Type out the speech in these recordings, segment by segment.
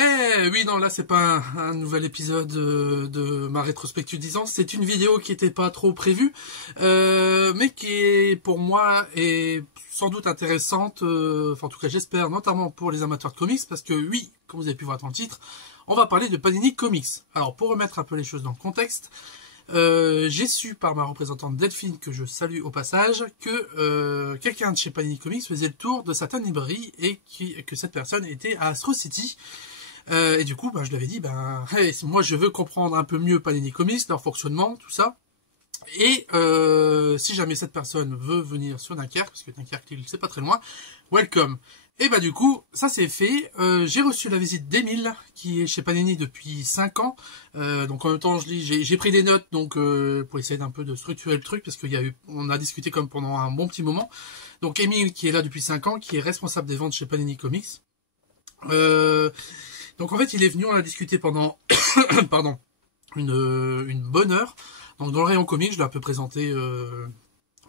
Eh oui, non, là c'est pas un nouvel épisode de ma rétrospective 10 ans, c'est une vidéo qui était pas trop prévue, mais qui est pour moi est sans doute intéressante, enfin en tout cas j'espère, notamment pour les amateurs de comics, parce que oui, comme vous avez pu voir dans le titre, on va parler de Panini Comics. Alors pour remettre un peu les choses dans le contexte, j'ai su par ma représentante Delphine, que je salue au passage, que quelqu'un de chez Panini Comics faisait le tour de certaines librairies et que cette personne était à Astro City. Et du coup, je lui avais dit, hey, moi je veux comprendre un peu mieux Panini Comics, leur fonctionnement, tout ça. Et si jamais cette personne veut venir sur Dunkerque, parce que Dunkerque, c'est pas très loin, welcome. Et du coup, ça c'est fait. J'ai reçu la visite d'Emile, qui est chez Panini depuis 5 ans. Donc en même temps, j'ai pris des notes donc pour essayer d'un peu de structurer le truc, parce on a discuté comme pendant un bon petit moment. Donc Emile, qui est là depuis 5 ans, qui est responsable des ventes chez Panini Comics. Donc en fait, il est venu, on a discuté pendant pardon, une bonne heure. Donc dans le rayon comics, je l'ai un peu présenté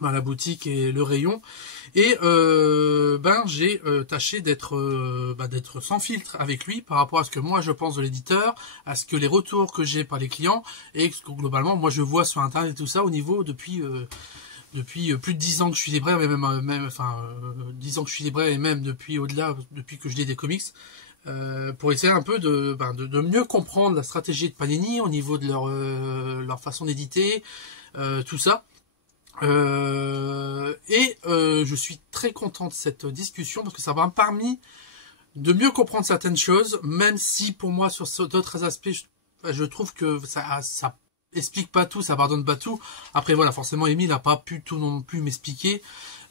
la boutique et le rayon. Et j'ai tâché d'être sans filtre avec lui par rapport à ce que moi je pense de l'éditeur, à ce que les retours que j'ai par les clients, et ce que globalement moi je vois sur internet et tout ça au niveau depuis plus de 10 ans que je suis libraire, mais même 10 ans que je suis libraire, et même depuis au-delà, depuis que je lis des comics. Pour essayer un peu de mieux comprendre la stratégie de Panini au niveau de leur façon d'éditer, tout ça. Je suis très content de cette discussion parce que ça m'a permis de mieux comprendre certaines choses, même si pour moi sur d'autres aspects, je trouve que ça explique pas tout, ça pardonne pas tout. Après voilà, forcément Emile n'a pas pu tout non plus m'expliquer.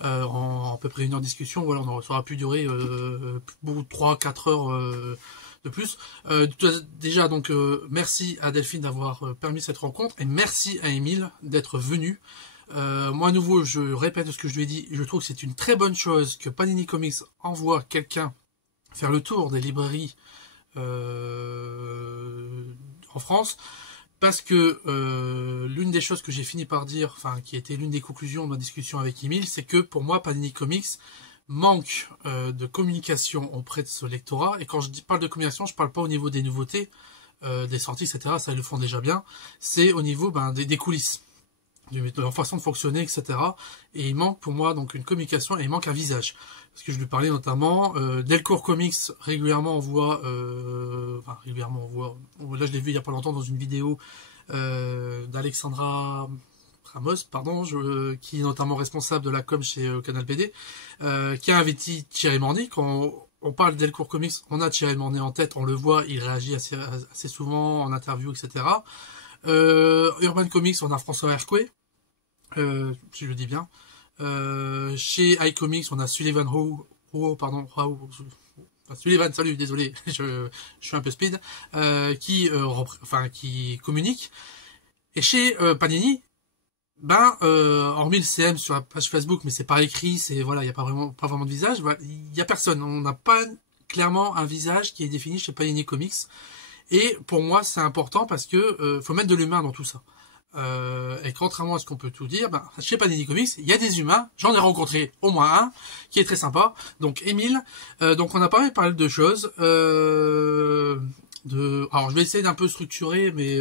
En à peu près 1 heure de discussion, voilà, ça aura pu durer 3-4 heures de plus. Déjà donc merci à Delphine d'avoir permis cette rencontre, et merci à Emile d'être venu. Moi à nouveau, je répète ce que je lui ai dit, je trouve que c'est une très bonne chose que Panini Comics envoie quelqu'un faire le tour des librairies en France. Parce que l'une des choses que j'ai fini par dire, qui était l'une des conclusions de ma discussion avec Emile, c'est que pour moi, Panini Comics manque de communication auprès de ce lectorat. Et quand je parle de communication, je parle pas au niveau des nouveautés, des sorties, etc. Ça, ils le font déjà bien. C'est au niveau des coulisses, de leur façon de fonctionner, etc. Et il manque pour moi donc une communication, et il manque un visage. Parce que je lui parlais notamment Delcourt Comics, régulièrement on voit, là je l'ai vu il y a pas longtemps dans une vidéo d'Alexandra Ramos, qui est notamment responsable de la com chez Canal BD, qui a invité Thierry Morny. Quand on parle de Delcourt Comics, on a Thierry Morny en tête, on le voit, il réagit assez souvent en interview, etc. Urban Comics, on a François Hercouet, si je le dis bien. Chez iComics, on a Sullivan Sullivan, salut, désolé, je suis un peu speed, qui communique. Et chez Panini, hormis le CM sur la page Facebook, mais c'est pas écrit, il y a pas vraiment de visage, il y a personne, on n'a pas clairement un visage qui est défini chez Panini Comics. Et pour moi, c'est important parce que faut mettre de l'humain dans tout ça. Et contrairement à ce qu'on peut tout dire, chez Panini Comics, il y a des humains. J'en ai rencontré au moins un qui est très sympa. Donc Emile. Donc on a pas mal parlé de choses. Alors je vais essayer d'un peu structurer, mais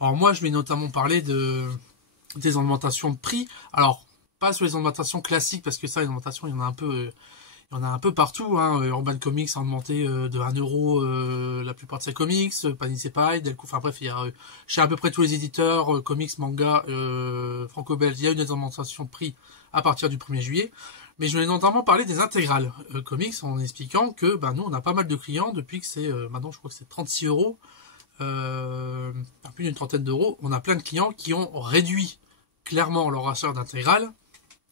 alors moi je vais notamment parler des augmentations de prix. Alors pas sur les augmentations classiques, parce que ça, les augmentations, il y en a un peu partout, hein. Urban Comics a augmenté de 1 euro la plupart de ses comics, Panini c'est pareil, Delcourt, bref, il y a chez à peu près tous les éditeurs, comics, manga, franco-belge, il y a une augmentation de prix à partir du 1er juillet. Mais je vais notamment parler des intégrales comics, en expliquant que nous on a pas mal de clients depuis que c'est maintenant, je crois que c'est 36 euros, plus d'une trentaine d'euros. On a plein de clients qui ont réduit clairement leur achat d'intégrales,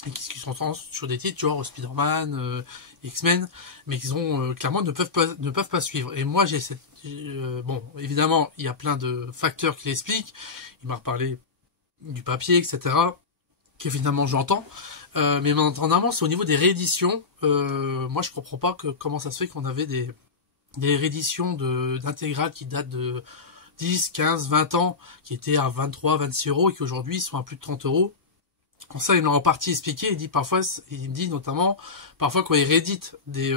et qui sont sur des titres genre Spider-Man, X-Men, mais qui clairement ne peuvent pas suivre. Et moi j'ai évidemment il y a plein de facteurs qui l'expliquent. Il m'a reparlé du papier, etc. qu'évidemment j'entends. Mais maintenant c'est au niveau des rééditions. Moi je comprends pas comment ça se fait qu'on avait des rééditions d'intégrales qui datent de 10, 15, 20 ans, qui étaient à 23, 26 euros, et qui aujourd'hui sont à plus de 30 euros. Ça, il m'a en partie expliqué. Il dit parfois, il me dit notamment, parfois quand ils rééditent des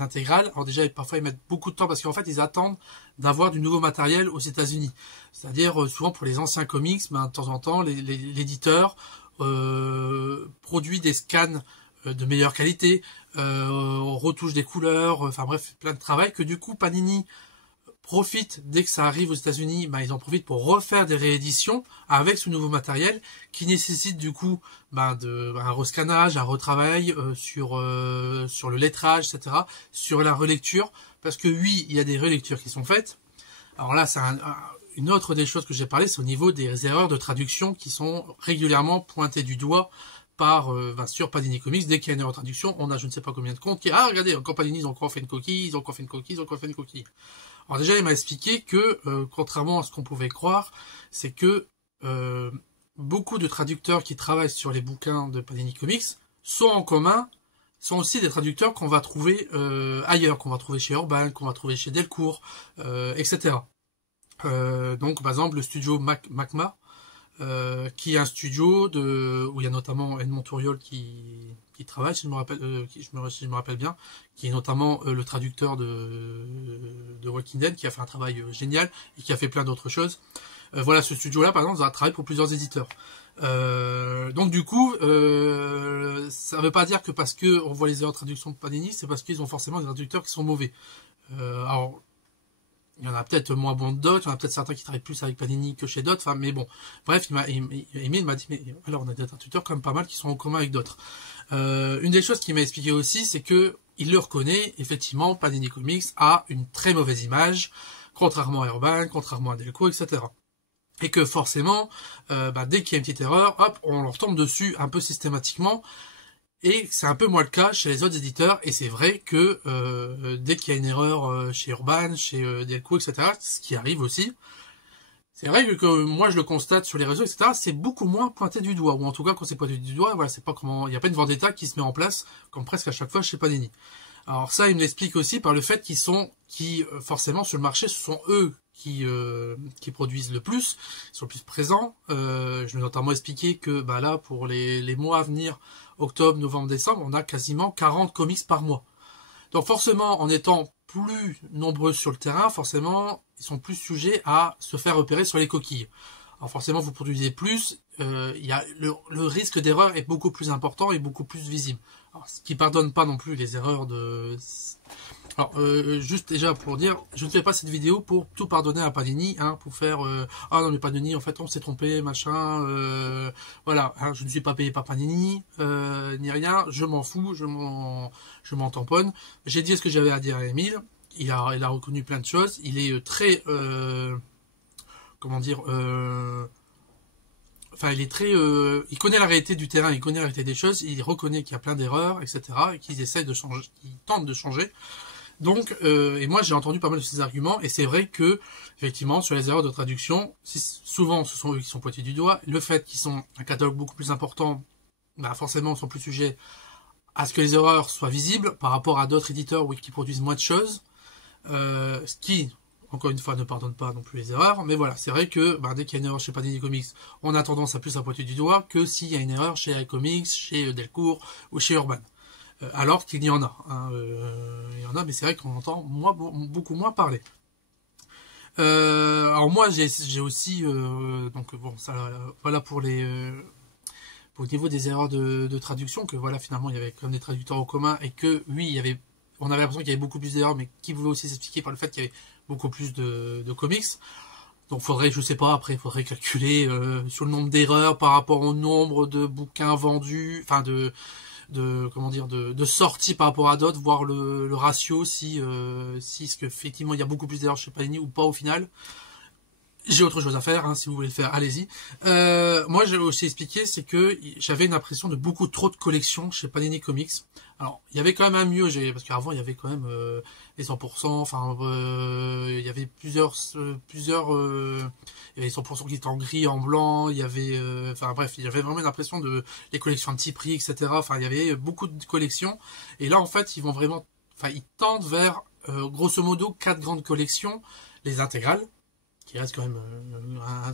intégrales, alors déjà, parfois ils mettent beaucoup de temps parce qu'en fait, ils attendent d'avoir du nouveau matériel aux États-Unis. C'est-à-dire, souvent pour les anciens comics, de temps en temps, l'éditeur produit des scans de meilleure qualité, on retouche des couleurs, enfin bref, plein de travail que du coup, Panini profite, dès que ça arrive aux États-Unis, ils en profitent pour refaire des rééditions avec ce nouveau matériel qui nécessite du coup un rescannage, un retravail sur le lettrage, etc., sur la relecture, parce que oui, il y a des relectures qui sont faites. Alors là, c'est une autre des choses que j'ai parlé, c'est au niveau des erreurs de traduction qui sont régulièrement pointées du doigt par sur Panini Comics. Dès qu'il y a une erreur de traduction, on a je ne sais pas combien de comptes qui regardez, encore Panini, ils ont encore fait une coquille, ils ont encore fait une coquille, ils ont encore fait une coquille. Alors déjà, il m'a expliqué que, contrairement à ce qu'on pouvait croire, c'est que beaucoup de traducteurs qui travaillent sur les bouquins de Panini Comics sont en commun, sont aussi des traducteurs qu'on va trouver ailleurs, qu'on va trouver chez Urban, qu'on va trouver chez Delcourt, etc. Donc, par exemple, le studio Macma, qui est un studio où il y a notamment Edmond Touriol qui travaille, si je me rappelle bien, qui est notamment le traducteur de Walking Dead, qui a fait un travail génial et qui a fait plein d'autres choses. Voilà, ce studio-là, par exemple, a travaillé pour plusieurs éditeurs. Donc du coup, ça ne veut pas dire que parce que on voit les erreurs de traduction de Panini, c'est parce qu'ils ont forcément des traducteurs qui sont mauvais. Alors, il y en a peut-être moins bon que d'autres, il y en a peut-être certains qui travaillent plus avec Panini que chez d'autres, enfin, mais bon. Bref, Emile m'a dit, mais alors on a des traducteurs quand même pas mal qui sont en commun avec d'autres. Une des choses qu'il m'a expliqué aussi, c'est que il le reconnaît, effectivement, Panini Comics a une très mauvaise image, contrairement à Urban, contrairement à Delcourt, etc. Et que forcément, dès qu'il y a une petite erreur, hop, on leur tombe dessus un peu systématiquement. Et c'est un peu moins le cas chez les autres éditeurs, et c'est vrai que dès qu'il y a une erreur chez Urban, chez Delcourt, etc., ce qui arrive aussi, c'est vrai que moi je le constate sur les réseaux, etc., c'est beaucoup moins pointé du doigt, ou en tout cas quand c'est pointé du doigt, voilà, c'est pas comment, il n'y a pas une vendetta qui se met en place, comme presque à chaque fois chez Panini. Alors ça, il me l'explique aussi par le fait forcément sur le marché, ce sont eux qui produisent le plus, ils sont le plus présents. Je vais notamment expliquer que là, pour les mois à venir, octobre, novembre, décembre, on a quasiment 40 comics par mois. Donc forcément, en étant plus nombreux sur le terrain, forcément, ils sont plus sujets à se faire repérer sur les coquilles. Alors forcément, vous produisez plus, le risque d'erreur est beaucoup plus important et beaucoup plus visible. Alors, ce qui pardonne pas non plus les erreurs de... Alors, juste déjà pour dire, je ne fais pas cette vidéo pour tout pardonner à Panini, pour faire ah non mais Panini, en fait on s'est trompé, machin, voilà, je ne suis pas payé par Panini, ni rien, je m'en fous, je m'en tamponne. J'ai dit ce que j'avais à dire à Emile, il a reconnu plein de choses, il est très, comment dire, enfin, il est très, il connaît la réalité du terrain, il connaît la réalité des choses, il reconnaît qu'il y a plein d'erreurs, etc., et qu'ils essayent de changer, qu'ils tentent de changer. Donc, et moi j'ai entendu pas mal de ces arguments, et c'est vrai que, effectivement, sur les erreurs de traduction, souvent ce sont eux qui sont pointés du doigt. Le fait qu'ils sont un catalogue beaucoup plus important, forcément ils sont plus sujets à ce que les erreurs soient visibles par rapport à d'autres éditeurs qui produisent moins de choses, ce qui, encore une fois, ne pardonne pas non plus les erreurs, mais voilà, c'est vrai que dès qu'il y a une erreur chez Panini Comics, on a tendance à plus la pointer du doigt que s'il y a une erreur chez iComics, chez Delcourt ou chez Urban. Alors qu'il y en a. Il y en a, mais c'est vrai qu'on entend beaucoup moins parler. Alors moi, j'ai aussi... donc bon, ça, voilà pour au niveau des erreurs de traduction, que voilà, finalement, il y avait comme des traducteurs en commun, et que, oui, on avait l'impression qu'il y avait beaucoup plus d'erreurs, mais qui pouvait aussi s'expliquer par le fait qu'il y avait beaucoup plus de comics. Donc faudrait, je sais pas, après il faudrait calculer sur le nombre d'erreurs par rapport au nombre de bouquins vendus, enfin de sorties par rapport à d'autres, voir le ratio, si effectivement il y a beaucoup plus d'erreurs chez Panini ou pas au final. J'ai autre chose à faire, si vous voulez le faire, allez-y. Moi, j'ai aussi expliqué, c'est que j'avais une impression de beaucoup trop de collections chez Panini Comics. Alors, il y avait quand même un mieux, parce qu'avant, il y avait quand même les 100%, il y avait plusieurs, il y avait 100% qui étaient en gris, en blanc, il y avait, bref, il y avait vraiment une impression de les collections à petit prix, etc. Enfin, il y avait beaucoup de collections. Et là, en fait, ils tendent vers, grosso modo, 4 grandes collections, les intégrales, qui qui reste quand même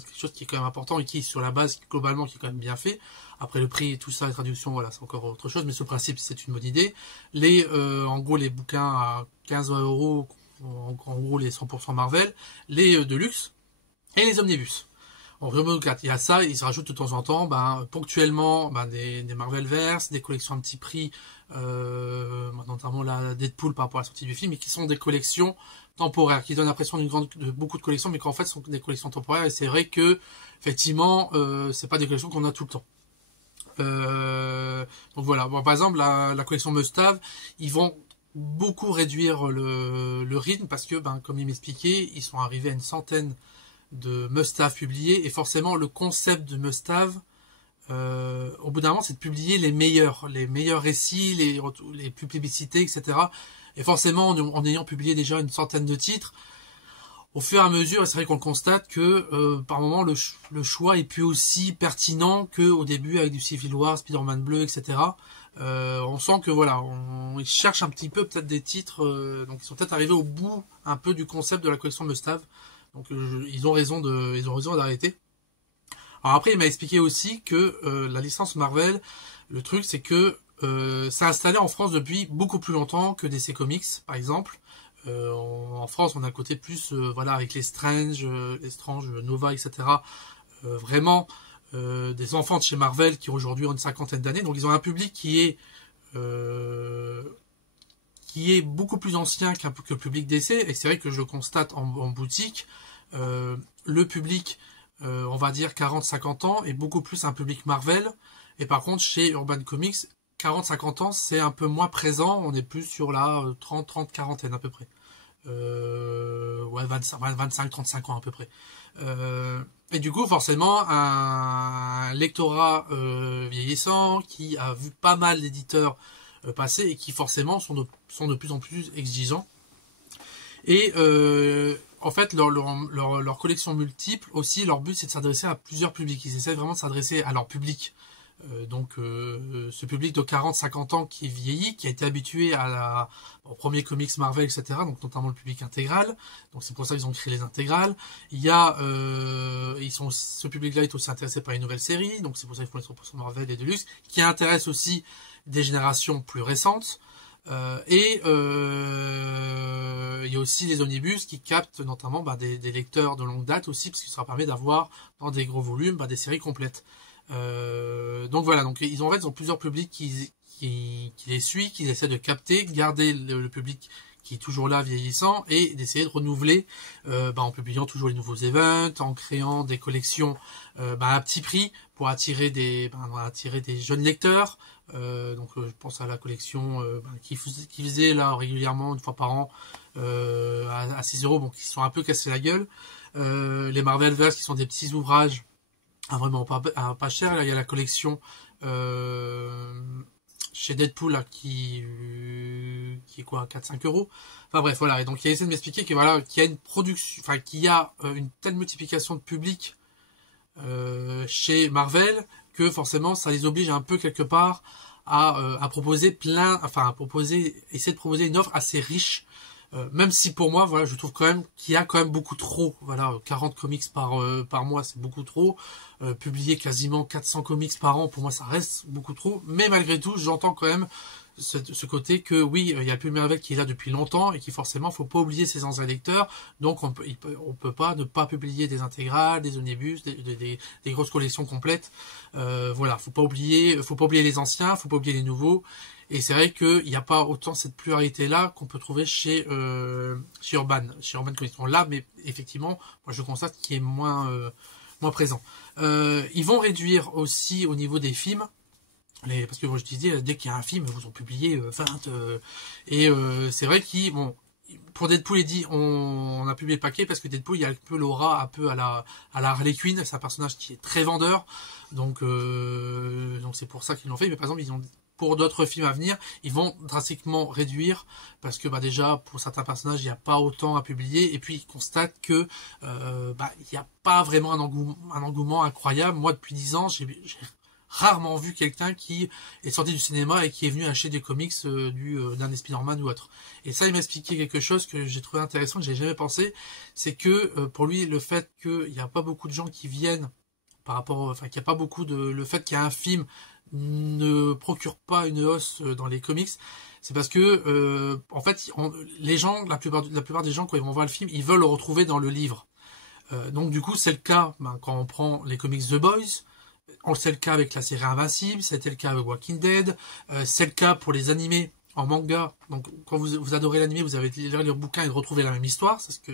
quelque chose qui est quand même important et qui est sur la base globalement qui est quand même bien fait. Après le prix, tout ça, les traductions, voilà, c'est encore autre chose, mais sur le principe, c'est une bonne idée. En gros, les bouquins à 15 €, en gros les 100% Marvel, les Deluxe et les Omnibus. En vraiment 4, il y a ça, ils se rajoutent de temps en temps, ponctuellement, des Marvelverse, des collections à petit prix, notamment la Deadpool par rapport à la sortie du film, et qui sont des collections temporaires, qui donnent l'impression de beaucoup de collections, mais qu'en fait sont des collections temporaires, et c'est vrai que, effectivement, c'est pas des collections qu'on a tout le temps. Donc voilà, bon, par exemple, la collection Must-Have, ils vont beaucoup réduire le rythme, parce que, comme il m'expliquait, ils sont arrivés à une centaine de must-have publiés, et forcément le concept de must-have au bout d'un moment c'est de publier les meilleurs récits, les plus plébiscités, etc. Et forcément en ayant publié déjà une centaine de titres, au fur et à mesure, c'est vrai qu'on constate que par moment le choix est plus aussi pertinent qu'au début avec du Civil War, Spider-Man bleu, etc. On sent que voilà, ils cherchent un petit peu peut-être des titres, donc ils sont peut-être arrivés au bout un peu du concept de la collection must-have. Donc ils ont raison d'arrêter. Alors après, il m'a expliqué aussi que la licence Marvel, le truc c'est que ça a installé en France depuis beaucoup plus longtemps que DC Comics, par exemple. En France, on a le côté plus, voilà, avec les Strange, Nova, etc. Vraiment des enfants de chez Marvel qui aujourd'hui ont une cinquantaine d'années. Donc ils ont un public qui est beaucoup plus ancien que le public DC, et c'est vrai que je le constate en boutique, le public, on va dire 40-50 ans, est beaucoup plus un public Marvel, et par contre chez Urban Comics, 40-50 ans, c'est un peu moins présent, on est plus sur la 30-40 à peu près. Ouais, 25-35 ans à peu près. Et du coup, forcément, un lectorat vieillissant, qui a vu pas mal d'éditeurs passer, et qui forcément sont de plus en plus exigeants. Et en fait, leur collection multiple aussi, leur but c'est de s'adresser à plusieurs publics. Ils essaient vraiment de s'adresser à leur public. Ce public de 40-50 ans qui vieillit, qui a été habitué au premier comics Marvel, etc. Donc notamment le public intégral. Donc c'est pour ça qu'ils ont créé les intégrales. Ce public-là est aussi intéressé par les nouvelles séries. Donc c'est pour ça qu'ils font les 100% Marvel et Deluxe, qui intéressent aussi des générations plus récentes. Il y a aussi les omnibus qui captent notamment des lecteurs de longue date aussi, parce que ça permet d'avoir dans des gros volumes des séries complètes. Donc voilà, donc ils ont plusieurs publics qui les suivent, qui essaient de capter, garder le public qui est toujours là vieillissant, et d'essayer de renouveler en publiant toujours les nouveaux events, en créant des collections à petit prix pour attirer des jeunes lecteurs. Je pense à la collection qui faisait là régulièrement une fois par an à 6 €, bon, qui sont un peu cassés la gueule. Les Marvelverse qui sont des petits ouvrages vraiment pas cher. Là, il y a la collection chez Deadpool là, qui est quoi, 4-5 €. Enfin bref, voilà. Et donc il a essayé de m'expliquer que voilà, qu'il y a une production, enfin qu'il y a une telle multiplication de public chez Marvel que forcément ça les oblige un peu quelque part à proposer essayer de proposer une offre assez riche. Même si pour moi, voilà, je trouve quand même qu'il y a quand même beaucoup trop. Voilà, 40 comics par mois, c'est beaucoup trop. Publier quasiment 400 comics par an, pour moi, ça reste beaucoup trop. Mais malgré tout, j'entends quand même ce côté que oui, il y a le public Marvel qui est là depuis longtemps, et qui forcément, faut pas oublier ses anciens lecteurs. Donc on peut pas ne pas publier des intégrales, des omnibus, des grosses collections complètes. Voilà, faut pas oublier les anciens, faut pas oublier les nouveaux. Et c'est vrai qu'il n'y a pas autant cette pluralité-là qu'on peut trouver chez Urban Comics. Là, mais effectivement, moi je constate qu'il est moins présent. Ils vont réduire aussi au niveau des films, parce que moi je disais, dès qu'il y a un film, ils ont publié 20. C'est vrai pour Deadpool, il dit on a publié le paquet parce que Deadpool, il y a un peu l'aura un peu à la Harley Quinn. C'est un personnage qui est très vendeur, donc c'est pour ça qu'ils l'ont fait. Mais par exemple, pour d'autres films à venir, ils vont drastiquement réduire, parce que déjà pour certains personnages il n'y a pas autant à publier, et puis ils constatent que il n'y a pas vraiment un engouement incroyable. Moi depuis 10 ans j'ai rarement vu quelqu'un qui est sorti du cinéma et qui est venu acheter des comics d'un Spider-Man ou autre. Et ça, il m'a expliqué quelque chose que j'ai trouvé intéressant, que j'avais jamais pensé, c'est que pour lui, le fait qu'il n'y a pas beaucoup de gens qui viennent par rapport, enfin qu'il n'y a pas beaucoup de, le fait qu'il y a un film ne procure pas une hausse dans les comics, c'est parce que en fait, les gens, la plupart des gens quand ils vont voir le film, ils veulent le retrouver dans le livre. Donc du coup, c'est le cas quand on prend les comics The Boys. C'est le cas avec la série Invincible, c'était le cas avec Walking Dead, c'est le cas pour les animés en manga. Donc quand vous adorez l'animé, vous avez lire le bouquin et retrouver la même histoire. C'est ce que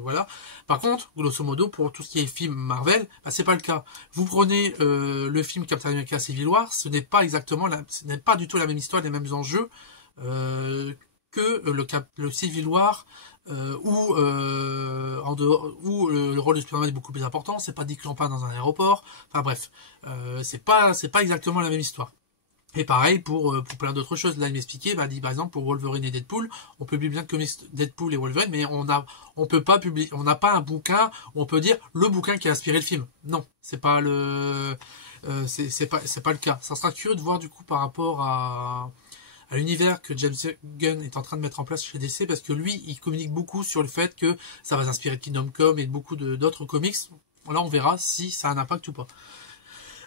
voilà. Par contre, grosso modo, pour tout ce qui est film Marvel, c'est pas le cas. Vous prenez le film Captain America Civil War, ce n'est pas du tout la même histoire, les mêmes enjeux que le Civil War. Où le rôle de Spider-Man est beaucoup plus important, c'est pas Dick Lampin dans un aéroport, enfin bref, c'est pas exactement la même histoire. Et pareil pour plein d'autres choses. Là il m'expliquait, dit par exemple pour Wolverine et Deadpool, on publie bien que Deadpool et Wolverine, mais on peut pas publier, on n'a pas un bouquin où on peut dire le bouquin qui a inspiré le film. Non, c'est pas c'est pas le cas. Ça sera curieux de voir du coup par rapport à l'univers que James Gunn est en train de mettre en place chez DC, parce que lui, il communique beaucoup sur le fait que ça va s'inspirer de Kingdom Come et de beaucoup d'autres comics. Là, on verra si ça a un impact ou pas.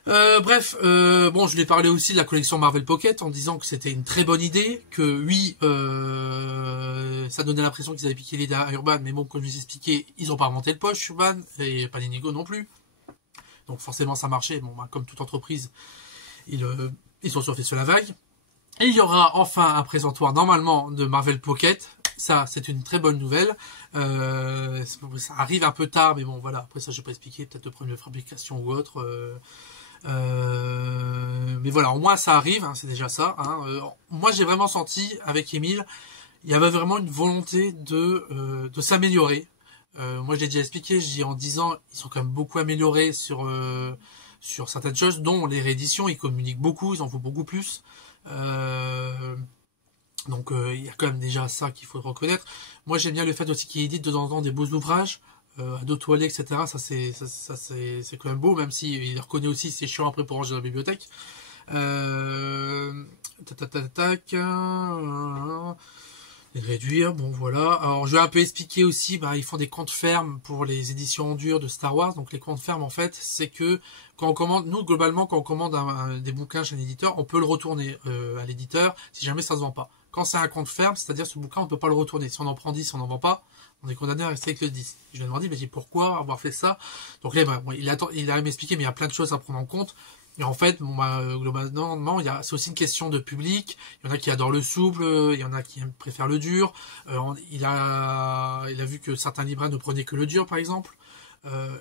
Bref, bon, je lui ai parlé aussi de la collection Marvel Pocket en disant que c'était une très bonne idée, que oui, ça donnait l'impression qu'ils avaient piqué l'idée à Urban, mais bon, comme je vous ai expliqué, ils n'ont pas remonté le poche, Urban, et Panini non plus. Donc forcément, ça marchait. Bon, comme toute entreprise, ils sont surfés sur la vague. Et il y aura enfin un présentoir normalement de Marvel Pocket. Ça, c'est une très bonne nouvelle. Ça arrive un peu tard, mais bon, voilà. Après ça, je vais pas expliquer, peut-être le problème de fabrication ou autre. Mais voilà, au moins ça arrive, c'est déjà ça. Moi, j'ai vraiment senti avec Émile, il y avait vraiment une volonté de s'améliorer. Moi, je l'ai déjà expliqué, en 10 ans, ils sont quand même beaucoup améliorés sur certaines choses, dont les rééditions. Ils communiquent beaucoup, ils en font beaucoup plus. Donc il y a quand même déjà ça qu'il faut reconnaître. Moi j'aime bien le fait aussi qu'il édite de temps en temps des beaux ouvrages, à dos toilets, etc. Ça c'est quand même beau, même si il reconnaît aussi c'est chiant après pour ranger dans la bibliothèque. Réduire, bon voilà. Alors je vais un peu expliquer aussi, ils font des comptes fermes pour les éditions en dur de Star Wars. Donc les comptes fermes en fait, c'est que quand on commande, nous globalement quand on commande des bouquins chez un éditeur, on peut le retourner à l'éditeur si jamais ça se vend pas. Quand c'est un compte ferme, c'est-à-dire ce bouquin on peut pas le retourner. Si on en prend 10, on n'en vend pas, on est condamné à rester avec le 10. Je lui ai demandé, mais pourquoi avoir fait ça? Donc là, il a m'expliquer, mais il y a plein de choses à prendre en compte. Et en fait, globalement, c'est aussi une question de public. Il y en a qui adorent le souple, il y en a qui préfèrent le dur. Il a vu que certains libraires ne prenaient que le dur, par exemple.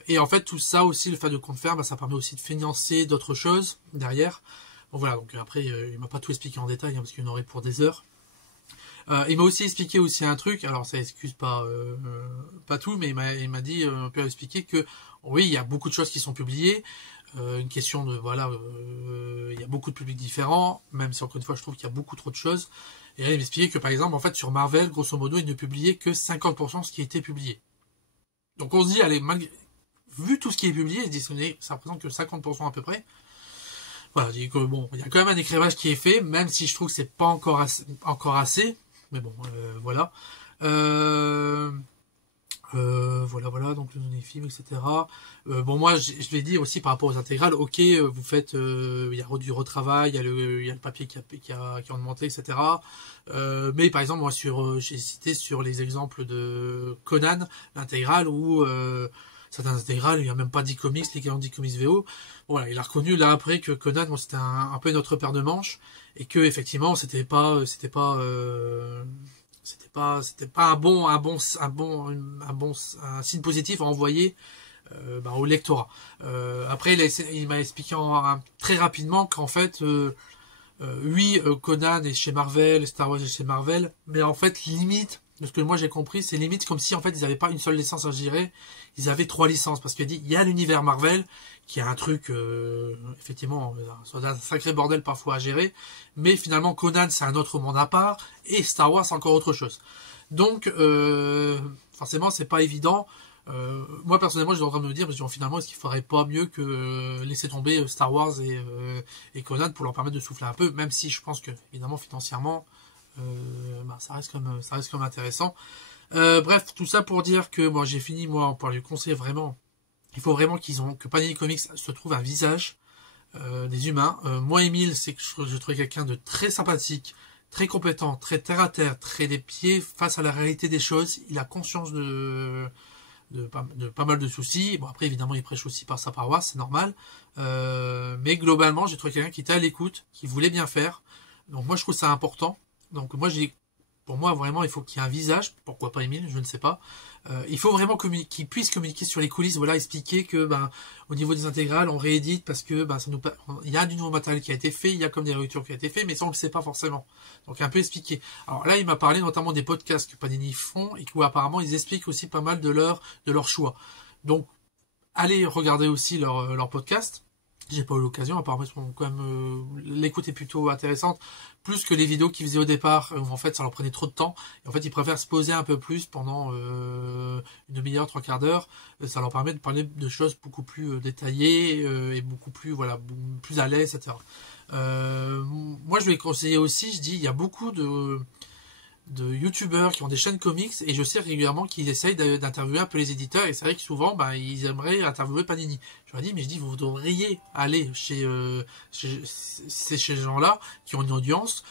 Et en fait, tout ça aussi, le fait de compte faire, ça permet aussi de financer d'autres choses derrière. Bon voilà, donc après, il m'a pas tout expliqué en détail, parce qu'il y en aurait pour des heures. Il m'a aussi expliqué aussi un truc, alors ça excuse pas tout, mais il m'a dit, on peut expliquer que oui, il y a beaucoup de choses qui sont publiées. Une question de il y a beaucoup de publics différents, même si encore une fois je trouve qu'il y a beaucoup trop de choses. Et là il m'expliquait que par exemple en fait sur Marvel, grosso modo, il ne publiait que 50% de ce qui était publié. Donc on se dit, allez, vu tout ce qui est publié, il se dit ça représente que 50% à peu près. Voilà, il dit que bon, il y a quand même un écrivage qui est fait, même si je trouve que c'est pas encore assez, mais bon, voilà. Voilà, donc les films, etc. Bon, moi, je l'ai dit aussi par rapport aux intégrales, ok, vous faites, il y a du retravail, il y a le papier qui a augmenté, etc. Mais par exemple, moi, j'ai cité sur les exemples de Conan, l'intégrale, où certains intégrales, il n'y a même pas 10 comics, l'équivalent 10 comics VO. Voilà, il a reconnu là après que Conan, bon, c'était un peu notre paire de manches, et que effectivement, c'était pas un signe positif à envoyer au lectorat. Après, il m'a expliqué très rapidement qu'en fait, oui, Conan est chez Marvel, Star Wars est chez Marvel, mais en fait, limite, de ce que moi j'ai compris, c'est limite comme si en fait ils n'avaient pas une seule licence à gérer, ils avaient 3 licences, parce qu'il dit il y a l'univers Marvel qui a un truc effectivement un sacré bordel parfois à gérer, mais finalement Conan c'est un autre monde à part et Star Wars c'est encore autre chose. Donc forcément c'est pas évident. Moi personnellement, j'étais en train de me dire, finalement, est-ce qu'il faudrait pas mieux que laisser tomber Star Wars et Conan pour leur permettre de souffler un peu, même si je pense que évidemment financièrement, ça reste comme intéressant. Bref, tout ça pour dire que moi j'ai fini moi pour lui conseiller vraiment. Il faut vraiment que Panini Comics se trouve un visage des humains. Moi, Émile, c'est que je trouvais quelqu'un de très sympathique, très compétent, très terre à terre, très des pieds face à la réalité des choses. Il a conscience de pas mal de soucis. Bon, après, évidemment, il prêche aussi par sa paroisse, c'est normal. Mais globalement, j'ai trouvé quelqu'un qui était à l'écoute, qui voulait bien faire. Donc moi, je trouve ça important. Donc moi, pour moi, vraiment, il faut qu'il y ait un visage. Pourquoi pas Émile, je ne sais pas. Il faut vraiment qu'il puisse communiquer sur les coulisses, voilà, expliquer que au niveau des intégrales, on réédite parce que il y a du nouveau matériel qui a été fait, il y a comme des réécritures qui a été fait, mais ça on le sait pas forcément. Donc un peu expliquer. Alors là, il m'a parlé notamment des podcasts que Panini font et où apparemment ils expliquent aussi pas mal de leur choix. Donc allez regarder aussi leur podcast. J'ai pas eu l'occasion, apparemment quand même l'écoute est plutôt intéressante, plus que les vidéos qu'ils faisaient au départ, où en fait ça leur prenait trop de temps, et en fait ils préfèrent se poser un peu plus pendant une demi-heure, 3/4 d'heure, ça leur permet de parler de choses beaucoup plus détaillées et beaucoup plus plus à l'aise, etc. Moi je vais conseiller aussi, je dis, il y a beaucoup de youtubeurs qui ont des chaînes comics et je sais régulièrement qu'ils essayent d'interviewer un peu les éditeurs et c'est vrai que souvent ils aimeraient interviewer Panini. Je leur dis vous devriez aller chez ces gens-là qui ont une audience,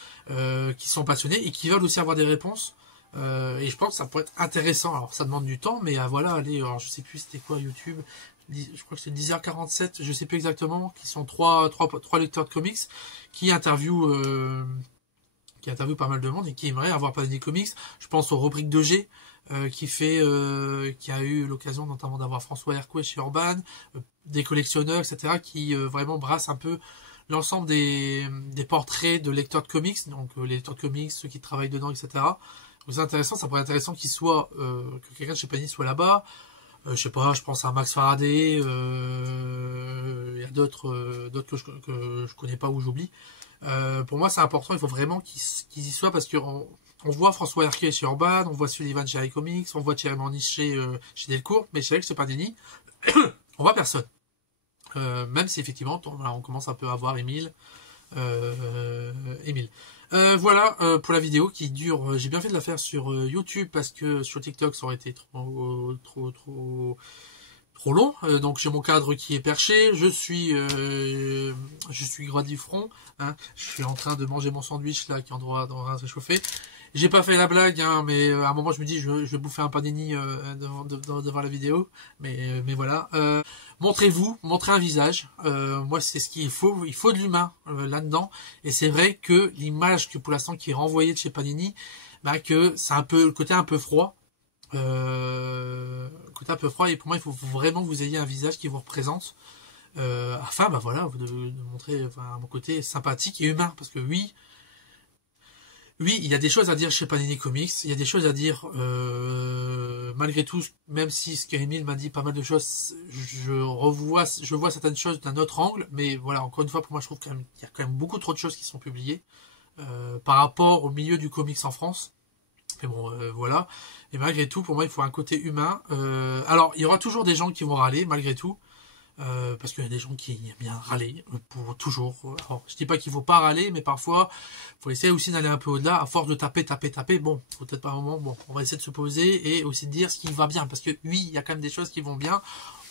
qui sont passionnés et qui veulent aussi avoir des réponses. Et je pense que ça pourrait être intéressant. Alors ça demande du temps, mais voilà, allez, alors je sais plus c'était quoi YouTube. Je crois que c'est 10h47, je sais plus exactement, qui sont trois lecteurs de comics qui interviewent pas mal de monde et qui aimerait avoir Panini Comics. Je pense aux rubriques de G qui a eu l'occasion notamment d'avoir François Hercouet chez Urban, des collectionneurs, etc. qui vraiment brassent un peu l'ensemble des portraits de lecteurs de comics, donc les lecteurs de comics, ceux qui travaillent dedans, etc. Donc c'est intéressant, ça pourrait être intéressant que quelqu'un de chez Panini soit là-bas. Je sais pas, je pense à Max Faraday, il y a d'autres que je connais pas ou j'oublie. Pour moi c'est important, il faut vraiment qu'ils y soient parce qu'on voit François Hercouet chez Urban, on voit Sullivan chez iComics, on voit Thierry Morny chez Delcourt, mais c'est vrai que c'est Panini, on voit personne. Même si effectivement on commence un peu à voir Émile. Voilà pour la vidéo qui dure. J'ai bien fait de la faire sur YouTube parce que sur TikTok ça aurait été trop long. Donc j'ai mon cadre qui est perché. Je suis gras du front. Hein. Je suis en train de manger mon sandwich là qui est en train de réchauffer. J'ai pas fait la blague, hein, mais à un moment je me dis je vais bouffer un Panini devant la vidéo. Mais voilà. Montrez-vous, montrez un visage. Moi c'est ce qu'il faut. Il faut de l'humain là-dedans. Et c'est vrai que l'image que pour l'instant qui est renvoyée de chez Panini, que c'est un peu le côté un peu froid. Et pour moi il faut vraiment que vous ayez un visage qui vous représente. Afin voilà de montrer mon côté sympathique et humain. Parce que oui, il y a des choses à dire chez Panini Comics, il y a des choses à dire malgré tout, même si ce qu'Emile m'a dit pas mal de choses, je vois certaines choses d'un autre angle, mais voilà, encore une fois, pour moi je trouve qu'il y a quand même beaucoup trop de choses qui sont publiées par rapport au milieu du comics en France. Mais bon, voilà. Et malgré tout, pour moi, il faut un côté humain. Alors, il y aura toujours des gens qui vont râler, malgré tout. Parce qu'il y a des gens qui aiment bien râler pour toujours. Alors, je dis pas qu'il faut pas râler, mais parfois faut essayer aussi d'aller un peu au-delà. À force de taper, bon, peut-être pas un moment. Bon, on va essayer de se poser et aussi de dire ce qui va bien, parce que oui, il y a quand même des choses qui vont bien.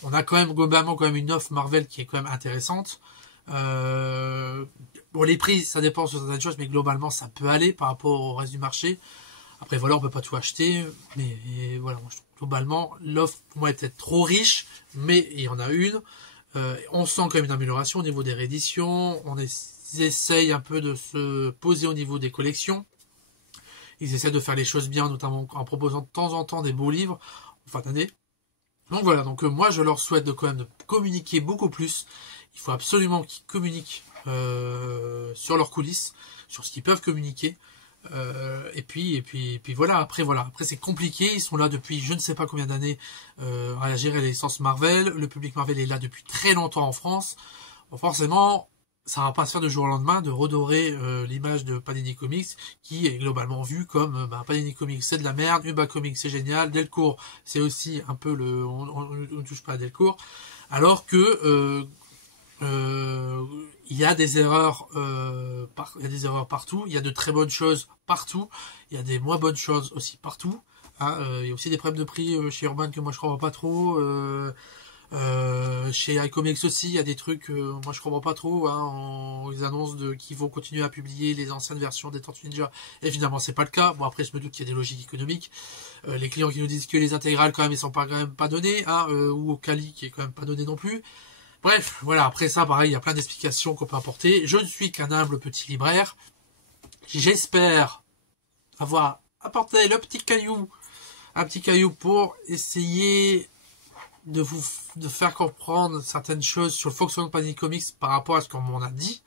On a quand même globalement une offre Marvel qui est quand même intéressante. Bon, les prix, ça dépend sur certaines choses, mais globalement, ça peut aller par rapport au reste du marché. Après, voilà, on peut pas tout acheter, mais voilà, moi, je trouve globalement, l'offre, pour moi, est peut-être trop riche, mais il y en a une. On sent quand même une amélioration au niveau des rééditions, ils essayent un peu de se poser au niveau des collections. Ils essaient de faire les choses bien, notamment en proposant de temps en temps des beaux livres, en fin d'année. Donc voilà, moi, je leur souhaite quand même de communiquer beaucoup plus. Il faut absolument qu'ils communiquent sur leurs coulisses, sur ce qu'ils peuvent communiquer. Et puis voilà, après c'est compliqué, ils sont là depuis je ne sais pas combien d'années à gérer les licences Marvel, le public Marvel est là depuis très longtemps en France, bon, forcément ça va pas se faire de jour au lendemain de redorer l'image de Panini Comics, qui est globalement vue comme Panini Comics c'est de la merde, Uba Comics c'est génial, Delcourt c'est aussi un peu on touche pas à Delcourt, alors que il y a des erreurs il y a des erreurs partout, il y a de très bonnes choses partout, il y a des moins bonnes choses aussi partout, hein, il y a aussi des problèmes de prix chez Urban que moi je comprends pas trop, chez iComics aussi, il y a des trucs, moi je comprends pas trop, hein, ils annoncent qu'ils vont continuer à publier les anciennes versions des Tortues Ninja. Évidemment, c'est pas le cas. Bon, après, je me doute qu'il y a des logiques économiques. Les clients qui nous disent que les intégrales, quand même, ils sont pas quand même pas donnés, hein, ou au Kali, qui est quand même pas donné non plus. Bref, voilà, après ça, pareil, il y a plein d'explications qu'on peut apporter. Je ne suis qu'un humble petit libraire. J'espère avoir apporté le petit caillou, un petit caillou pour essayer de faire comprendre certaines choses sur le fonctionnement de Panini Comics par rapport à ce qu'on m'en a dit.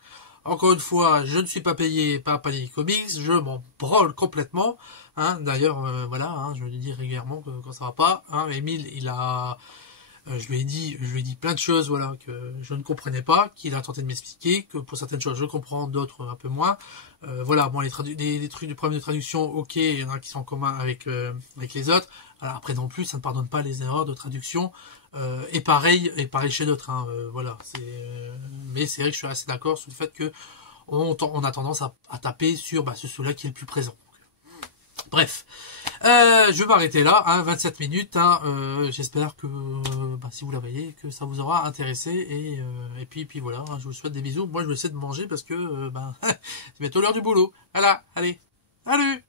Encore une fois, je ne suis pas payé par Panini Comics, je m'en branle complètement. Hein, d'ailleurs, voilà, hein, je le dis régulièrement quand ça va pas. Hein, Émile, il a, je lui ai dit plein de choses, voilà, que je ne comprenais pas, qu'il a tenté de m'expliquer, que pour certaines choses je comprends, d'autres un peu moins. Voilà, bon, les trucs du problème de traduction, ok, il y en a qui sont en commun avec les autres. Alors après non plus, ça ne pardonne pas les erreurs de traduction. Et pareil chez d'autres. Hein, voilà, mais c'est vrai que je suis assez d'accord sur le fait que on a tendance à taper sur celui-là qui est le plus présent. Bref, je vais m'arrêter là, hein, 27 minutes. Hein, j'espère que si vous la voyez, que ça vous aura intéressé. Et puis voilà, hein, je vous souhaite des bisous. Moi, je vais essayer de manger parce que c'est bientôt l'heure du boulot. Voilà, allez, salut!